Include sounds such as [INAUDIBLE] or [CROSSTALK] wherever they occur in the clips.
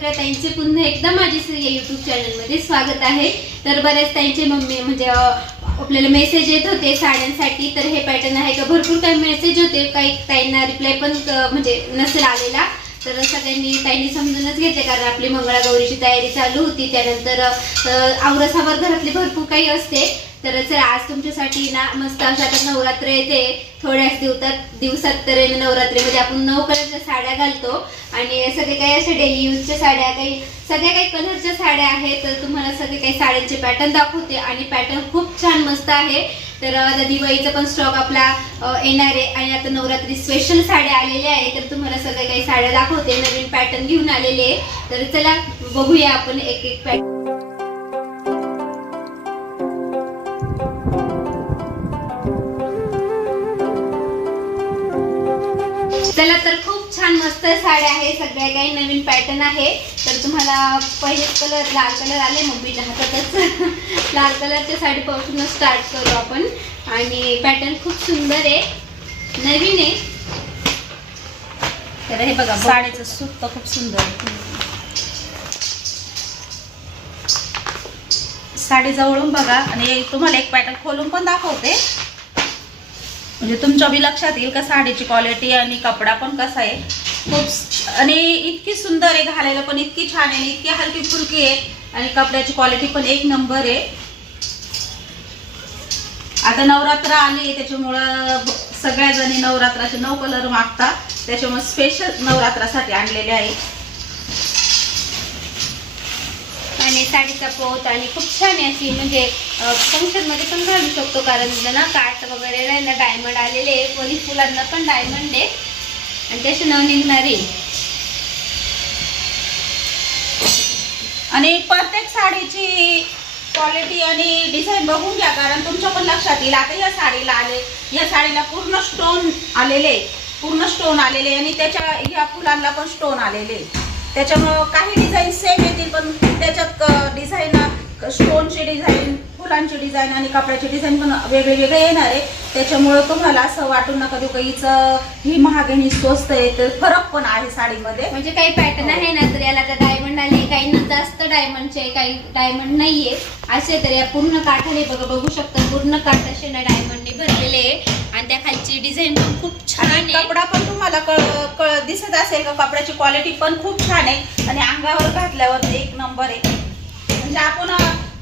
सगळ्या ताईंचे पुन्हा एकदा माझे या युट्यूब चॅनलमध्ये स्वागत आहे. तर बऱ्याच ताईंचे मम्मी म्हणजे आपल्याला मेसेज येत होते साड्यांसाठी तर हे पॅटर्न आहे का? भरपूर काही मेसेज होते. काही ताईंना रिप्लाय पण म्हणजे नसेल आलेला. तर सगळ्यांनी ताईंनी समजूनच घेतले कारण आपली मंगळागौरीची तयारी चालू होती. त्यानंतर अं, आवरसावर घरातली भरपूर काही असते. तर चला आज तुमच्यासाठी ना मस्त अशा आता नवरात्र येते. थोड्याच दिवसात दिवसात तर नवरात्रीमध्ये आपण नऊ कलरच्या साड्या घालतो. आणि सगळे काही अशा डेली यूजच्या साड्या काही सगळ्या काही कलरच्या साड्या आहेत तर तुम्हाला सगळे काही साड्यांचे पॅटर्न दाखवते. आणि पॅटर्न खूप छान मस्त आहे. तर आता दिवाळीचा पण स्टॉक आपला येणार आहे. आणि आता नवरात्री स्पेशल साड्या आलेल्या आहे तर तुम्हाला सगळ्या काही साड्या दाखवते. नवीन पॅटर्न घेऊन आलेले आहे. तर चला बघूया आपण एक एक पॅटर्न छान मस्त साड्या आहे सगळ्या काही नवीन पॅटर्न आहे. तर तुम्हाला पहिले कलर लाल कलर आले मम्मीच्या हातातच लाल कलरच्या साडीपासून स्टार्ट करू आपण. आणि पॅटर्न खूप सुंदर आहे. नवीन आहे. तर हे बघा साडीचं सुत्त खूप सुंदर आहे. साडी जवळून बघा आणि तुम्हाला एक पॅटर्न खोलून पण दाखवते. म्हणजे तुमच्या बी लक्षात येईल का साडीची क्वालिटी आणि कपडा पण कसा आहे? खूप आणि इतकी सुंदर आहे घालायला पण इतकी छान आहे आणि इतकी हलकी फुलकी आहे आणि कपड्याची क्वालिटी पण एक नंबर आहे. आता नवरात्र आली त्याच्यामुळं सगळ्याजणी सगळ्या जणी नवरात्राचे नऊ कलर मागतात. त्याच्यामुळे स्पेशल नवरात्रासाठी आणलेले आहे. आणि साडीचा पोत आणि खूप छान आहे अशी म्हणजे फंक्शनमध्ये पण घालू शकतो. कारण ना काट वगैरे नाही ना डायमंड आलेले आहे. कोणी फुलांना पण डायमंड आहे. आणि त्याचे नव निघणारी आणि प्रत्येक साडीची क्वालिटी आणि डिझाईन बघून घ्या. कारण तुमच्या पण लक्षात येईल. आता या साडीला आले या साडीला पूर्ण स्टोन आलेले पूर्ण स्टोन आलेले आणि त्याच्या ह्या फुलांना पण स्टोन आलेले त्याच्यामुळं काही डिझाईन सेम येतील पण त्याच्यात डिझाईन स्टोनची डिझाईन फुलांची डिझाईन आणि कपड्याची डिझाईन पण वेगळे वेगळे येणार आहे. त्याच्यामुळं तुम्हाला असं वाटून नका देऊ हिचं ही महाग आणि ही स्वस्त आहे तर फरक पण आहे साडीमध्ये. म्हणजे काही पॅटर्न आहे ना तर याला तर डायमंड आले काही ना जास्त डायमंडचे काही डायमंड नाहीये. असे तर या पूर्ण काठाने बघा बघू शकता पूर्ण काठ असे ना डायमंडने भरलेले आहे. आणि त्या खालची डिझाईन पण खूप छान आहे. कपडा पण तुम्हाला कळ कळ दिसत असेल का? कपड्याची क्वालिटी पण खूप छान आहे. आणि अंगावर घातल्यावर एक नंबर आहे. म्हणजे आपण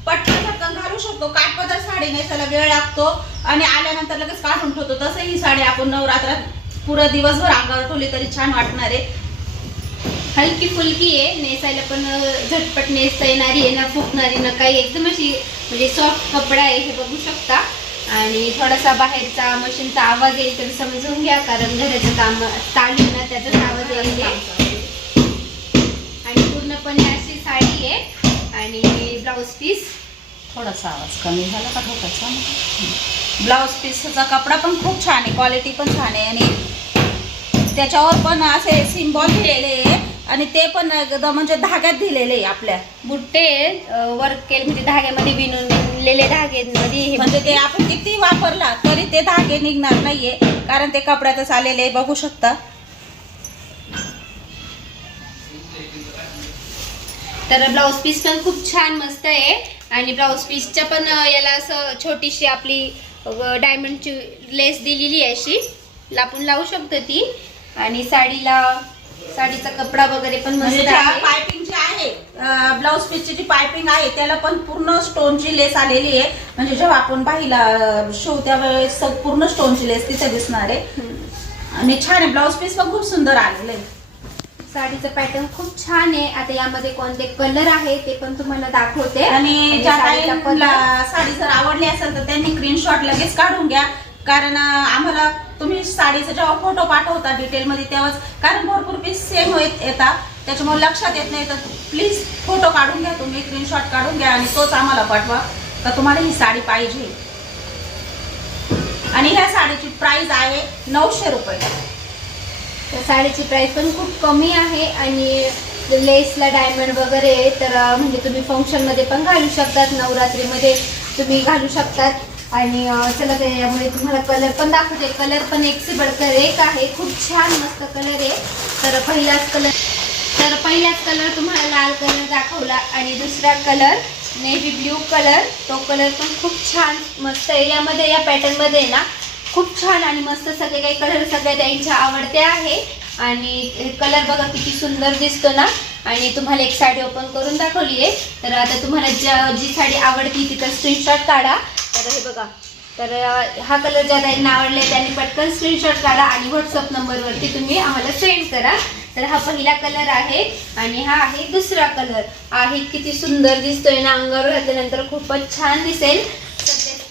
पटकन पटकन घालू शकतो. काठपदर साडी नेसायला वेळ लागतो. आणि आल्यानंतर लगेच काढून ठेवतो. तसं ही साडी आपण नवरात्रात पुरं दिवसभर अंगावर ठेवली तरी छान वाटणार आहे. हलकी फुलकी आहे. नेसायला पण झटपट नेसता येणारी आहे ना फुकणारी ना काही एकदम अशी म्हणजे सॉफ्ट कपडा आहे हे बघू शकता. आणि थोडासा बाहेरचा मशीनचा आवाज येईल तर समजून घ्या कारण घराचं काम चालू ना त्याचाच आवाज येईल आणि पूर्णपणे अशी साडी आहे आणि ब्लाऊज पीस. थोडासा आवाज कमी झाला का थोडासा ब्लाऊज पीसचा कपडा पण खूप छान आहे क्वालिटी पण छान आहे आणि त्याच्यावर पण असे सिम्बॉल दिलेले आहे आणि ते पण एकदम म्हणजे धाग्यात दिलेले आहे आपल्या. बुट्टे वर्क केले म्हणजे धाग्यामध्ये विणूनलेले धाग्यामध्ये हे म्हणजे ते आपण किती वापरला तरी ते धागे निघणार नाहीये. कारण ते कपड्यातच आलेले आहे, बघू शकता. तर ब्लाऊज पीस पण खूप छान मस्त आहे. आणि ब्लाऊज पीसच्या पण याला असं छोटीशी आपली डायमंडची लेस दिलेली आहे अशी. आपण लावू शकतो ती. आणि साडीला साडीचा कपडा वगैरे पण म्हणजे मस्त आहे. पायपिंग जी आहे ब्लाऊज पीसची जी पायपिंग आहे त्याला पण पूर्ण स्टोनची लेस आलेली आहे. म्हणजे जेव्हा आपण बाईला शो त्यावेळेस पूर्ण स्टोनची लेस तिथे दिसणार आहे. आणि छान आहे ब्लाऊज पीस पण खूप सुंदर आलेलं आहे. साडीचं पॅटर्न खूप छान आहे. आता यामध्ये कोणते कलर आहे ते पण तुम्हाला दाखवते. आणि ज्या साडीचा ताईंना साडी जर आवडली असेल तर त्यांनी स्क्रीनशॉट लगेच काढून घ्या. कारण अं, आम्हाला तुम्ही साडीचा जेव्हा फोटो पाठवता डिटेलमध्ये तेव्हाच. कारण भरपूर पीस सेम होत येतात. त्याच्यामुळे लक्षात येत नाही. तर प्लीज फोटो काढून घ्या तुम्ही स्क्रीनशॉट काढून घ्या आणि तोच आम्हाला पाठवा. तर तुम्हाला ही साडी पाहिजे. आणि ह्या साडीची प्राइस आहे नऊशे रुपये. तर साडीची प्राइस पण खूप कमी आहे आणि लेसला डायमंड वगैरे तर म्हणजे तुम्ही फंक्शनमध्ये पण घालू शकतात. नवरात्रीमध्ये तुम्ही घालू शकतात. आणि चला त्याच्यामुळे तुम्हाला कलर पण दाखवते. कलर पण एक सिबड बडकर एक आहे. खूप छान मस्त कलर आहे. तर पहिलाच कलर तर पहिलाच कलर तुम्हाला लाल कलर दाखवला आणि दुसरा कलर नेव्ही ब्ल्यू कलर तो कलर पण खूप छान मस्त आहे. यामध्ये या पॅटर्नमध्ये ना खूप छान आणि मस्त सगळे काही कलर सगळे त्यांच्या आवडते आहे. आणि कलर बघा किती सुंदर दिसतो ना. आणि तुम्हाला एक साडी ओपन करून दाखवली आहे तर आता तुम्हाला ज्या जी साडी आवडती तिथं स्क्रीनशॉट काढा. तर हे बघा. तर हा कलर ज्या ताईंना आवडले त्यांनी पटकन स्क्रीनशॉट काढा आणि व्हॉट्सअप नंबरवरती तुम्ही आम्हाला सेंड करा. तर हा पहिला कलर आहे आणि हा आहे दुसरा कलर आहे किती सुंदर दिसतोय ना अंगावर घातल्यानंतर खूपच छान दिसेल.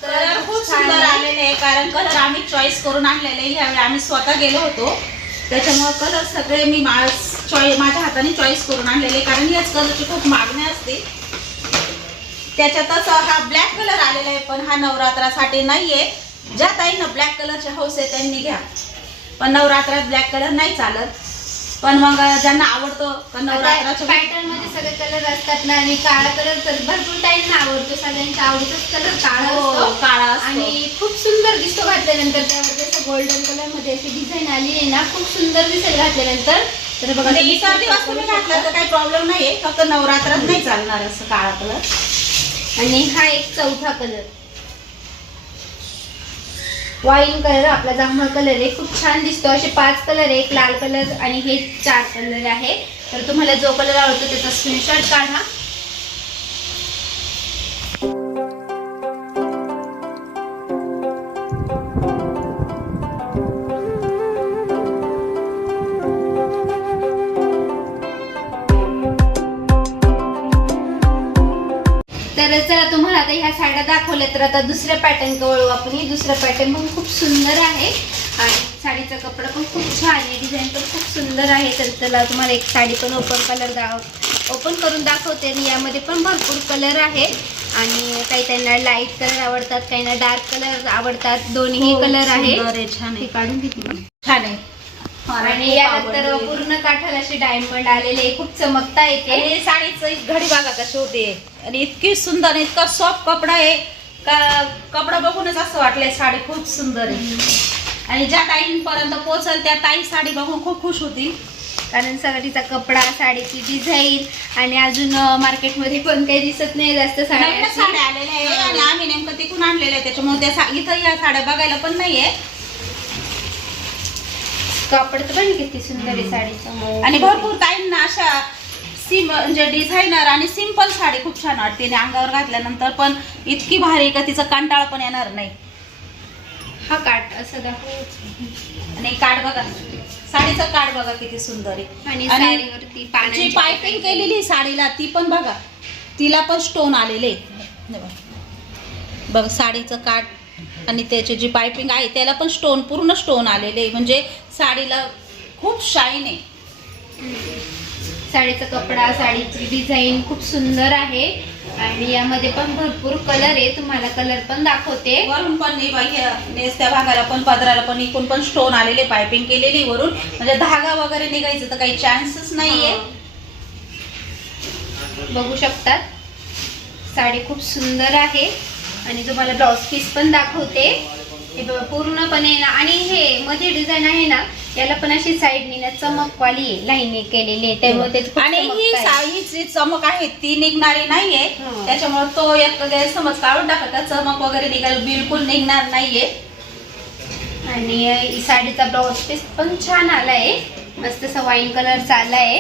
कलर खूप छान सुंदर. आलेले आहे कारण कलर आम्ही चॉईस करून आणलेले आहे. यावेळी आम्ही स्वतः गेलो होतो. त्याच्यामुळे कलर सगळे मी चॉईस माझ्या हाताने चॉईस करून आणलेले कारण याच कलरची खूप मागणी असते. त्याच्यातच हा ब्लॅक कलर आलेला आहे पण हा नवरात्रासाठी नाहीये. ज्या ताईंना ब्लॅक कलरचे हौस आहे त्यांनी घ्या. पण नवरात्रात ब्लॅक कलर नाही चालत. पण मग ज्यांना आवडतो पॅटर्नमध्ये सगळे कलर असतात ना आणि काळा कलर तर भरपूर टाइम आवडतो. सगळ्यांचा आवडीचाच कलर काळा हो, काळा. आणि खूप सुंदर दिसतो घातल्यानंतर. त्यामध्ये गोल्डन कलरमध्ये अशी डिझाईन आली आहे ना खूप सुंदर दिसेल घातल्यानंतर. तर बघा म्हणजे इतर दिवस तुम्ही घातला तर काही प्रॉब्लेम नाहीये फक्त नवरात्रात नाही चालणार असं काळा कलर आणि हा एक चौथा कलर वाईन कलर आपला जांभळा कलर आहे. खूप छान दिसतो. असे पाच कलर आहे. एक लाल कलर आणि हे चार कलर आहे. तर तुम्हाला जो कलर आवडतो त्याचा स्क्रीनशॉट काढा. साड्या दाखवल्या तर आता दुसऱ्या पॅटर्न वळू आपण. ही दुसरा पॅटर्न पण खूप सुंदर आहे. आणि साडीचा कपडा पण खूप छान आहे. डिझाईन पण खूप सुंदर आहे. तर चला तुम्हाला एक साडी पण ओपन कलर दाव ओपन करून दाखवते. आणि यामध्ये पण भरपूर कलर आहे. आणि काही त्यांना लाइट कलर आवडतात काहींना डार्क कलर आवडतात. दोन्ही कलर आहे हो, आहे, छान आहे. काढून छान आहे. आणि यानंतर. पूर्ण काठाला असे डायमंड आलेले. खूप चमकता येते. साडीचं घडी बघा कशी होते. आणि इतकी सुंदर इतका सॉफ्ट कपडा आहे. का कपडा बघूनच असं वाटलंय साडी खूप सुंदर आहे. आणि ज्या ताईंपर्यंत पोहोचल त्या ताई साडी बघून खूप खुश होतील. कारण साडीचा कपडा साडीची डिझाईन आणि अजून मार्केटमध्ये पण काही दिसत नाही जास्त साड्या साड्या आलेल्या आहे आणि आम्ही नेमकं तिकून आणलेल्या आहे त्याच्यामुळे त्या इथं या साड्या बघायला पण नाहीये. कापड तर पण किती सुंदर आहे साडीचं. आणि भरपूर ताईंना अशा सिम म्हणजे डिझायनर आणि सिंपल साडी खूप छान वाटते. आणि अंगावर घातल्यानंतर पण इतकी भारी का तिचा कंटाळा पण येणार नाही. हा काट असं दाखव. आणि काठ बघा. साडीचं काठ बघा किती सुंदर आहे. आणि जी पायपिंग केलेली साडीला ती पण बघा. तिला पण स्टोन आलेले बघ साडीचं काठ आणि त्याची जी पायपिंग आहे त्याला पण स्टोन पूर्ण स्टोन आलेले. म्हणजे साडीला खूप शाईन आहे. साडीचा कपडा साडीची डिझाईन खूप सुंदर आहे. आणि यामध्ये पण भरपूर कलर आहे. तुम्हाला कलर पण दाखवते. वरून पण नेसत्या भागाला पण पदराला पण इकडून पण स्टोन आलेले पायपिंग केलेली वरून. म्हणजे धागा वगैरे निघायचं तर काही चान्सच नाहीये. बघू शकतात. साडी खूप सुंदर आहे. आणि तुम्हाला ब्लाउज पीस पण दाखवते. हे बघा पूर्णपणे आणि हे मध्ये डिझाईन आहे ना याला पण अशी साईडनी ना चमकवाली आहे लाईन केलेली आहे त्यामुळे ते खूप आणि ही चमकतं आहे. सा- ही जी चमक आहे ती निघणारी नाहीये. हा. त्याच्यामुळे तो एक गैरसमज काढून टाका का चमक वगैरे निघाल बिलकुल निघणार नाहीये. आणि साडीचा ब्लाउज पीस पण छान आलाय. मस्त असा वाईन कलरचा आलाय.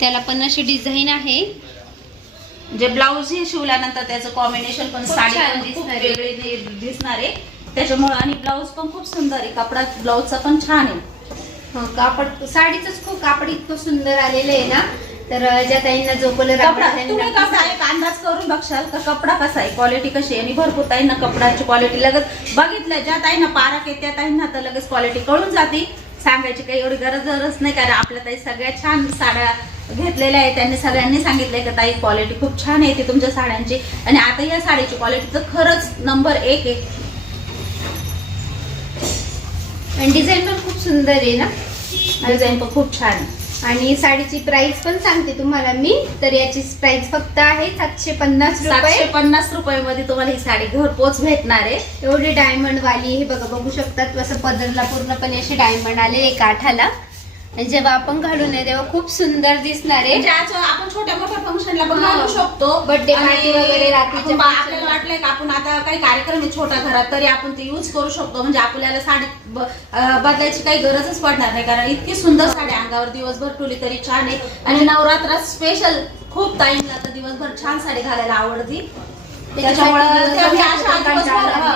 त्याला पण अशी डिझाईन आहे. जे ब्लाऊज हे शिवल्यानंतर त्याचं कॉम्बिनेशन पण साडी छान पण खूप दिसणार आहे. वेगळी दि- दिसणार आहे. त्याच्यामुळे आणि ब्लाऊज पण खूप सुंदर आहे. कपडा ब्लाऊजचा पण छान आहे. हं, कापड साडीच खूप कापड इतकं सुंदर आलेलं आहे ना? तर अं, ज्या ताईंना जो कलर कपडा तुम्ही कसा एक अंदाज करून बघशाल का कपडा कसा आहे? क्वालिटी कशी आहे? आणि भरपूर ताईंना कपडाची क्वालिटी लगेच बघितलं. ज्या ताईंना पारख आहे त्या ताईंना तर लगेच क्वालिटी कळून जाते. सांगायची काही एवढी गरज गरज नाही कारण आपल्या ताई सगळ्या छान साड्या घेतलेल्या आहेत. त्यांनी सगळ्यांनी सांगितलंय की ताई क्वालिटी खूप छान आहे ती तुमच्या साड्यांची. आणि आता या साडीची क्वालिटी तर खरंच नंबर एक आहे. आणि डिझाईन पण खूप सुंदर आहे ना? डिझाईन पण खूप छान. आहे आणि साडीची प्राइस पण सांगते तुम्हाला मी. तर याची प्राइस फक्त आहे सातशे पन्नास सातशे रुपये पन्नास रुपये मध्ये तुम्हाला ही साडी घरपोच भेटणार आहे. एवढी डायमंड वाली हे बघा बघू शकतात असं पदरला पूर्णपणे असे डायमंड आले काठाला आणि जेव्हा आपण घालून आहे तेव्हा खूप सुंदर दिसणार आहे. म्हणजे आज आपण छोट्या मोठ्या फंक्शनला पण हा. घालू शकतो. Birthday आणि party वगैरे रात्रीच्या आपण बा- function आपल्याला ला. वाटलंय का आपण आता काही कार्यक्रम आहे छोटा घरात तरी आपण ते यूज करू शकतो. म्हणजे आपल्याला साडी ब- अं, बदलायची काही गरजच पडणार नाही. कारण इतकी सुंदर साडी अंगावर दिवसभर ठेवली तरी छान आहे. आणि नवरात्रात स्पेशल खूप टाइमला तर दिवसभर छान साडी घालायला आवडती.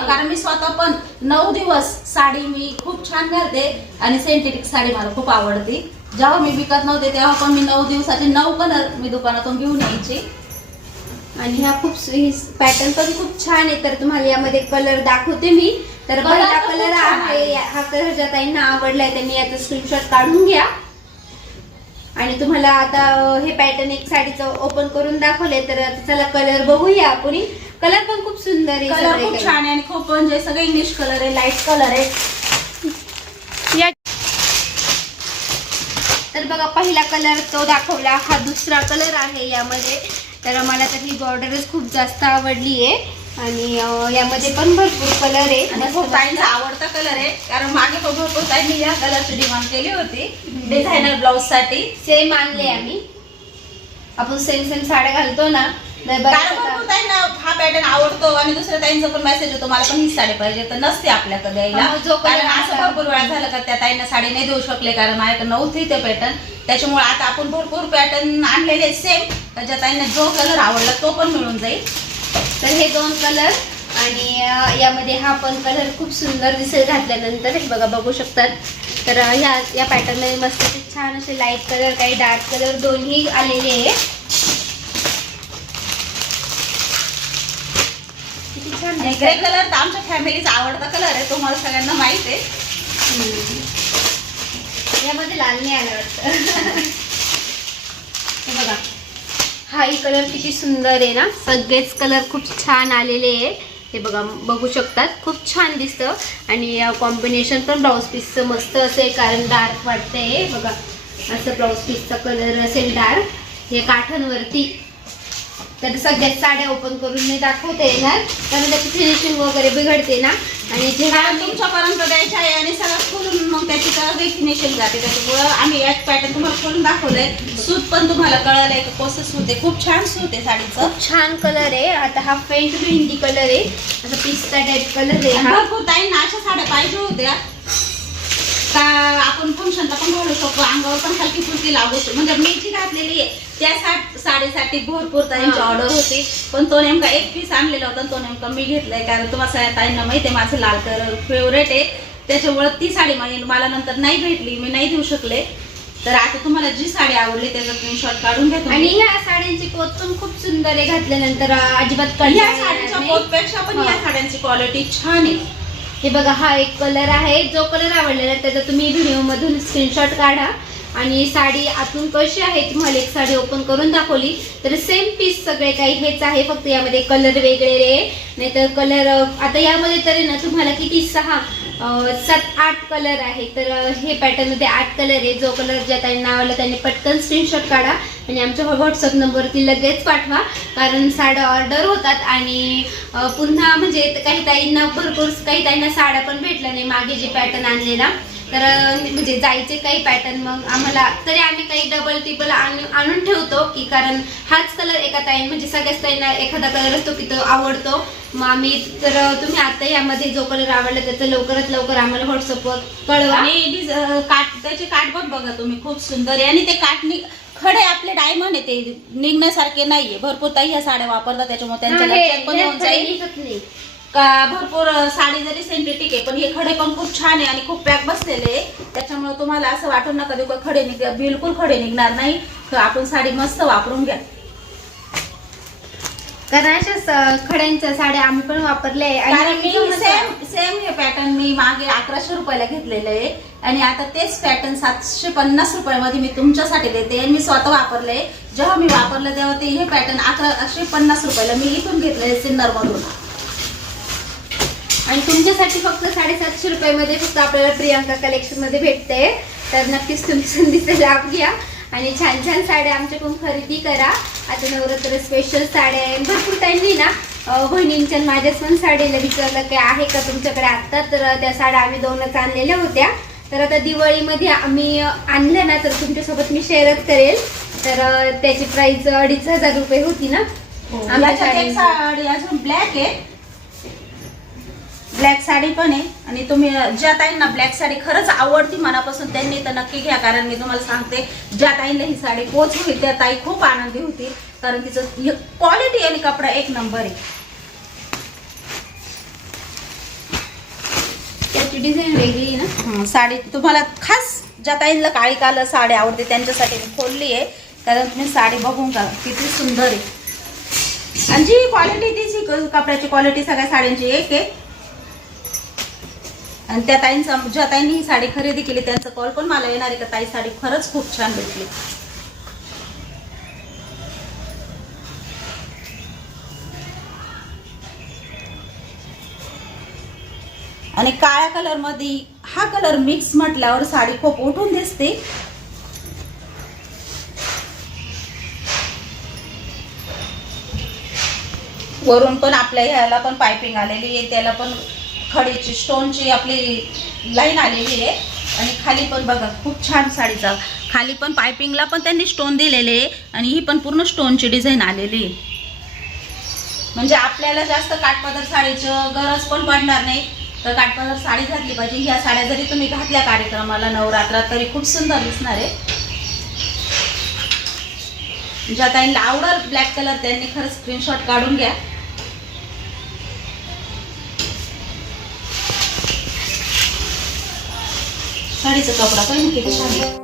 कारण मी स्वतः पण नऊ दिवस साडी मी खूप छान घालते आणि सिंथेटिक साडी मला खूप आवडते. जेव्हा मी विकत नव्हते तेव्हा पण मी नऊ दिवसाचे नऊ कलर मी दुकानातून घेऊन यायची. आणि हा खूप पॅटर्न पण खूप छान आहे. तर तुम्हाला यामध्ये कलर दाखवते मी. तर पहिला कलर आहे. हा कलर ज्या ताईंना आवडलाय त्यांनी याचा स्क्रीनशॉट काढून घ्या. आणि तुम्हाला आता हे पॅटर्न एक साडीचं ओपन करून दाखवले तर आता चला कलर बघूया आपण. कलर पण खूप सुंदर आहे कलर सगळे खूप काही. छान आहे आणि खूप म्हणजे सगळे इंग्लिश कलर आहे लाइट कलर आहे. या तर बघा पहिला कलर तो दाखवला. हा दुसरा कलर आहे यामध्ये. तर मला तर ही बॉर्डरच खूप जास्त आवडली आहे. आणि अं, यामध्ये पण भरपूर कलर आहे. आणि खूप. ताईंचा आवडता कलर आहे. कारण मागे पण भरपूर ताईंनी या कलरची डिमांड केली होती. डिझायनर ब्लाउजसाठी. सेम आणले आम्ही. आपण सेम सेम साड्या घालतो ना. तर बघा कारण ताईंना हा पॅटर्न आवडतो आणि दुसऱ्या ताईंचा पण मेसेज होतो मला पण ही साडी पाहिजे. तर नसते आपल्याकडे द्यायला हा, जो कारण असं भरपूर वेळा झालं का त्या ताईंना साडी नाही देऊ शकले कारण माझ्याकडे नव्हती ते पॅटर्न त्याच्यामुळे आता आपण भरपूर पॅटर्न आणलेले सेम ज्या ताईंना जो कलर आवडला तो पण मिळून जाईल. तर हे दोन कलर आणि अं, यामध्ये हा पण कलर खूप सुंदर दिसेल घातल्यानंतर. हे बघा बघू शकतात. तर अं, ह्या या पॅटर्नमध्ये मस्त असे छान असे लाइट कलर काही डार्क कलर दोन्ही आलेले आहे किती छान आणि दिसतंय. ग्रे कलर तर आमच्या फॅमिलीचा आवडता कलर आहे तुम्हाला सगळ्यांना माहीत आहे. यामध्ये लाल नाही आलं वाटतं. [LAUGHS] हे बघा. हाही कलर किती सुंदर आहे ना. सगळेच कलर खूप छान आलेले आहे. हे बघा बघू शकतात. खूप छान दिसतं. आणि कॉम्बिनेशन पण ब्लाऊज पीसचं मस्त असेल कारण डार्क वाटतंय. हे बघा असं ब्लाऊज पीसचा कलर असेल डार्क हे काठांवरती तर सगळ्यात साड्या ओपन करून नाही दाखवता येणार कारण त्याची फिनिशिंग वगैरे बिघडते ना. आणि जेव्हा तुमच्यापर्यंत द्यायचं आहे आणि सगळं खोलून मग त्याची तर डेफिनेशन जाते. त्याच्यामुळं आम्ही एक पॅटर्न तुम्हाला खोलून दाखवलंय. सूत पण तुम्हाला कळालंय का? कसं सूत आहे खूप छान सूत आहे साडीचं. खूप छान कलर आहे. आता हा फेंट मेहंदी कलर आहे. आता पिस्ता टाईप कलर आहे हा. भरपूर ताईंना अशा साड्या पाहिजे होत्या. का आपण फंक्शनला पण घालू शकतो? अंगावर पण हलकी फुलकी लागू शकतो. म्हणजे मी जी घातलेली आहे. त्या साडीसाठी भरपूर ताईंची. ऑर्डर होती. पण तो नेमका एक पीस आणलेला होता तो नेमका मी घेतलाय. कारण तुम्हाला ताईंना माहिती आहे माझं लाल कलर फेवरेट आहे. त्याच्यामुळे ती साडी मला नंतर नाही भेटली. मी नाही देऊ शकले. तर आता तुम्हाला जी साडी आवडली त्याचा स्क्रीनशॉट काढून घ्या तुम्ही. आणि ह्या साड्यांची पोत पण खूप सुंदर आहे. घातल्यानंतर अजिबात या साडीच्या नाही. पोतपेक्षा पण या. साड्यांची क्वालिटी छान आहे. हे बघा हा एक कलर आहे. जो कलर आवडलेला त्याचा तुम्ही व्हिडिओ मधून स्क्रीनशॉट काढा. आणि साडी आतून कशी आहे तुम्हाला एक साडी ओपन करून दाखवली. तर सेम पीस सगळे काही हेच आहे फक्त यामध्ये कलर वेगळे नाहीतर कलर आता यामध्ये तरी ना तुम्हाला किती सहा सात आठ कलर आहे. तर हे पॅटर्नमध्ये आठ कलर आहे. जो कलर ज्या त्यांनी आवडला त्यांनी पटकन स्क्रीनशॉट काढा. आणि आमच्या व्हॉट्सअप नंबरवरती लगेच पाठवा कारण साड्या ऑर्डर होतात आणि पुन्हा म्हणजे काही ताईंना भरपूर काही ताईंना साड्या पण भेटल्या नाही मागे जे पॅटर्न आणलेला. तर म्हणजे जायचे काही पॅटर्न मग आम्हाला तरी आम्ही काही डबल टिबल आणून ठेवतो की कारण हाच कलर एका ताई म्हणजे सगळ्याच ताईंना एखादा कलर असतो की तो आवडतो. मग आम्ही तर तुम्ही आता यामध्ये जो कलर आवडला त्याचं लवकरात लवकर आम्हाला व्हॉट्सअपवर कळवा. आणि काट त्याचे काट पण बघा तुम्ही खूप सुंदर आहे. आणि ते काट खडे आपले डायमंड आहे ते. निघण्यासारखे नाहीये. भरपूर ताई ह्या साड्या वापरतात त्याच्यामुळे त्यांच्या लक्षात पण येऊन जाईल. का भरपूर साडी जरी सिंथेटिक आहे पण हे खडे पण खूप छान आहे आणि खूप पॅक बसलेले आहे. त्याच्यामुळे तुम्हाला असं वाटून नका देऊ का खडे निघ बिलकुल खडे निघणार नाही. तर आपण साडी मस्त वापरून घ्या. कारण अशाच खड्यांच्या साड्या आम्ही पण वापरल्या आहे. आणि कारण मी सेम सेम हे पॅटर्न मी मागे अकराशे रुपयाला घेतलेलं आहे. आणि आता तेच पॅटर्न सातशे पन्नास रुपयामध्ये मी तुमच्यासाठी देते. आणि मी स्वतः वापरले. जेव्हा मी वापरलं तेव्हा ते हे पॅटर्न अकराशे पन्नास रुपयाला मी इथून घेतलेले सिन्नर मधून आणि तुमच्यासाठी फक्त साडेसातशे रुपयामध्ये फक्त आपल्याला प्रियांका कलेक्शनमध्ये भेटते. तर नक्कीच तुम्ही संधीचा लाभ घ्या. आणि छान छान साड्या आमच्याकडून खरेदी करा. आता नवरात्र स्पेशल साड्या आहे भरपूर टाईमनी ना बहिणींच्या माझ्याच पण साडीला विचारलं की आहे का तुमच्याकडे आत्ता? तर त्या साड्या आम्ही दोनच आणलेल्या होत्या. तर आता दिवाळीमध्ये आम्ही आणलं ना तर तुमच्यासोबत मी शेअरच करेल. तर त्याची प्राइस अडीच हजार रुपये होती ना? आमच्या एक साडी- साडी अजून ब्लॅक आहे. ब्लॅक साडी पण आहे. आणि तुम्ही ज्या ताईंना ब्लॅक साडी खरंच आवडती मनापासून त्यांनी तर नक्की घ्या. कारण मी तुम्हाला सांगते ज्या ताईंना ही साडी पोच होईल त्या ताई खूप आनंदी होती. कारण तिचं क्वालिटी आणि कपडा एक नंबर आहे. त्याची डिझाईन वेगळी आहे ना? साडी तुम्हाला खास ज्या ताईंना काळी काल साडी आवडते त्यांच्यासाठी मी खोलली आहे. कारण तुम्ही साडी बघून का किती सुंदर आहे. आणि जी क्वालिटी तिची कपड्याची क्वालिटी सगळ्या साड्यांची एक आहे. आणि त्या ताईंचा ज्या ताईंनी ही साडी खरेदी केली त्यांचा कॉल पण मला येणार आहे. का ताई साडी खरंच खूप छान भेटली. आणि काळ्या कलरमध्ये हा कलर मिक्स म्हटल्यावर साडी खूप उठून दिसते. वरून पण आपल्या ह्याला पण पायपिंग आलेली आहे त्याला पण खडीची स्टोनची आपली लाईन आलेली आहे. आणि खाली पण बघा खूप छान साडीचा. खाली पण पायपिंगला पण त्यांनी स्टोन दिलेले आहे आणि ही पण पूर्ण स्टोनची डिझाईन आलेली आहे. म्हणजे आपल्याला जास्त काठपदर साडीचं गरज पण पडणार नाही. तर काठपदर साडी घातली पाहिजे. ह्या साड्या जरी तुम्ही घातल्या कार्यक्रमाला नवरात्रात तरी खूप सुंदर दिसणार आहे. ज्या ताईंना आवडल ब्लॅक कलर त्यांनी खरंच स्क्रीनशॉट काढून घ्या. साडीचा कपडा पण किती छान आहे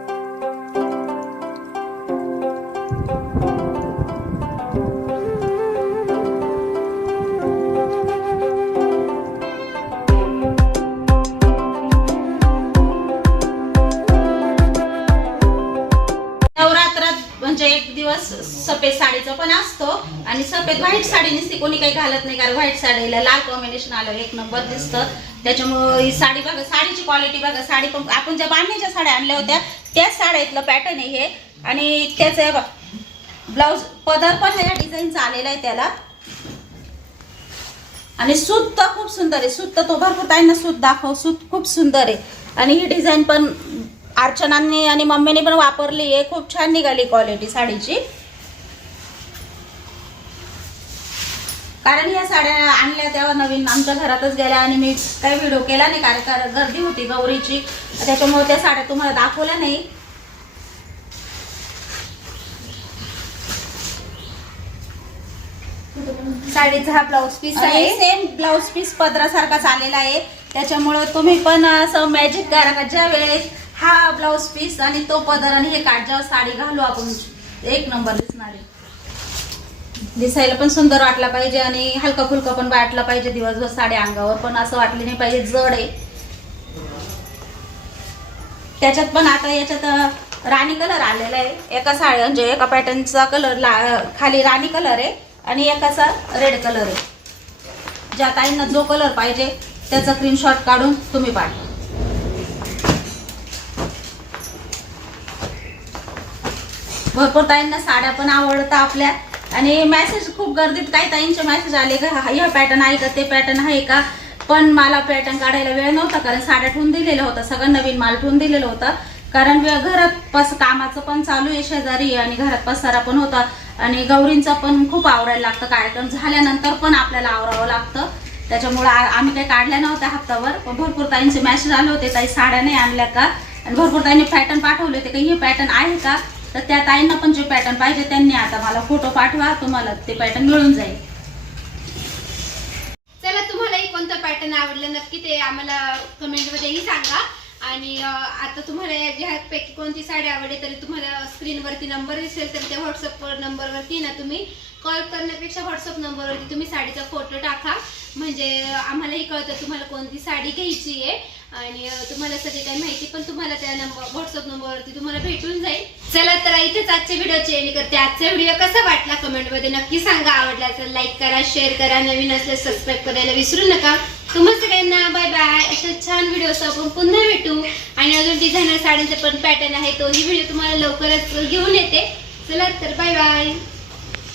नवरात्रात म्हणजे एक दिवस सफेद साडीचा पण असतो आणि सफेद व्हाईट साडी नसते कोणी काही घालत नाही कारण व्हाईट साडीला लाल कॉम्बिनेशन आलं एक नंबर दिसतं. त्याच्यामुळं ही साडी बघा साडीची क्वालिटी बघा साडी पण आपण ज्या बांधणीच्या साड्या आणल्या होत्या त्याच साड्यातलं पॅटर्न आहे हे. आणि त्याचं ब्लाऊज पदर पण या डिझाईनचा आलेला आहे त्याला. आणि सूत तर खूप सुंदर आहे. सूत तर तो भरपूर ताईंना सूत दाखव सूत खूप सुंदर आहे. आणि ही डिझाईन पण अर्चनांनी आणि मम्मीने पण वापरली आहे. खूप छान निघाली क्वालिटी साडीची. कारण या साड्या आणल्या तेव्हा नवीन आमच्या घरातच गेल्या आणि मी काही व्हिडिओ केला नाही कारण गर्दी होती गौरीची. त्याच्यामुळे त्या साड्या तुम्हाला दाखवल्या नाही. साडीचा हा ब्लाऊज पीस आहे. सेम ब्लाऊज पीस पदरासारखाच आलेला आहे. त्याच्यामुळं तुम्ही पण असं मॅजिक करा का? ज्या वेळेस हा ब्लाऊज पीस आणि तो पदर आणि हे काढल्यावर साडी घालू आपण एक नंबर दिसणार आहे. दिसायला पण सुंदर वाटला पाहिजे आणि हलका फुलका पण वाटला पाहिजे दिवसभर साड्या अंगावर पण असं वाटली नाही पाहिजे जड आहे. त्याच्यात पण आता याच्यात राणी कलर आलेला आहे. एका साडी म्हणजे एका पॅटर्नचा कलर ला खाली राणी कलर आहे आणि एकाचा रेड कलर आहे. ज्या ताईंना जो कलर पाहिजे त्याचा स्क्रीनशॉट काढून तुम्ही पाठवा. भरपूर ताईंना साड्या पण आवडतात आपल्या. आणि मेसेज खूप गर्दीत काही ताईंचे मेसेज आले का हा- पॅटर्न आहे का ते पॅटर्न आहे का? पण मला पॅटर्न काढायला वेळ नव्हता कारण साड्या ठेवून दिलेलं होतं सगळं नवीन माल ठेवून दिलेलं होतं. कारण घरात पस कामाचं पण चालू आहे शेजारी आणि घरात पसारा पण होता. आणि गौरींचा पण खूप आवडायला लागतं कार्यक्रम झाल्यानंतर पण आपल्याला आवरावं लागतं. त्याच्यामुळे आम्ही काही काढल्या नव्हत्या हप्तावर. पण भरपूर ताईंचे मेसेज आले होते ताई साड्या नाही आणल्या का? आणि भरपूर ताईंनी पॅटर्न पाठवले होते की हे पॅटर्न आहे का? तर त्या ताईंना पण जे पॅटर्न पाहिजे त्यांनी आता मला फोटो पाठवा तुम्हाला ते पॅटर्न मिळून जाईल. चला तुम्हालाही कोणतं पॅटर्न आवडलं नक्की ते आम्हाला कमेंटमध्येही सांगा. आणि आता तुम्हाला या ज्यापैकी कोणती साडी आवडली तरी तुम्हाला स्क्रीनवरती नंबर दिसेल तर त्या व्हॉट्सअप नंबरवरती ना तुम्ही. कॉल करण्यापेक्षा व्हॉट्सअप नंबरवरती तुम्ही साडीचा फोटो टाका. म्हणजे आम्हालाही कळतं तुम्हाला कोणती साडी घ्यायची आहे. आणि तुम्हाला सगळी काही माहिती पण तुम्हाला त्या नंबर व्हॉट्सअप नंबरवरती तुम्हाला भेटून जाईल. चला तर इथेच आजच्या व्हिडिओची एंड करते. आजचा व्हिडिओ कसा वाटला कमेंटमध्ये नक्की सांगा. आवडला तर लाईक करा शेअर करा. नवीन असल्यास सबस्क्राईब करायला विसरू नका. तुम्हा सगळ्यांना बाय बाय अशा छान व्हिडिओ आपण पुन्हा भेटू. आणि अजून डिझायनर साडीचे पण पॅटर्न आहे तोही व्हिडिओ तुम्हाला लवकरच घेऊन येते. चला तर बाय बाय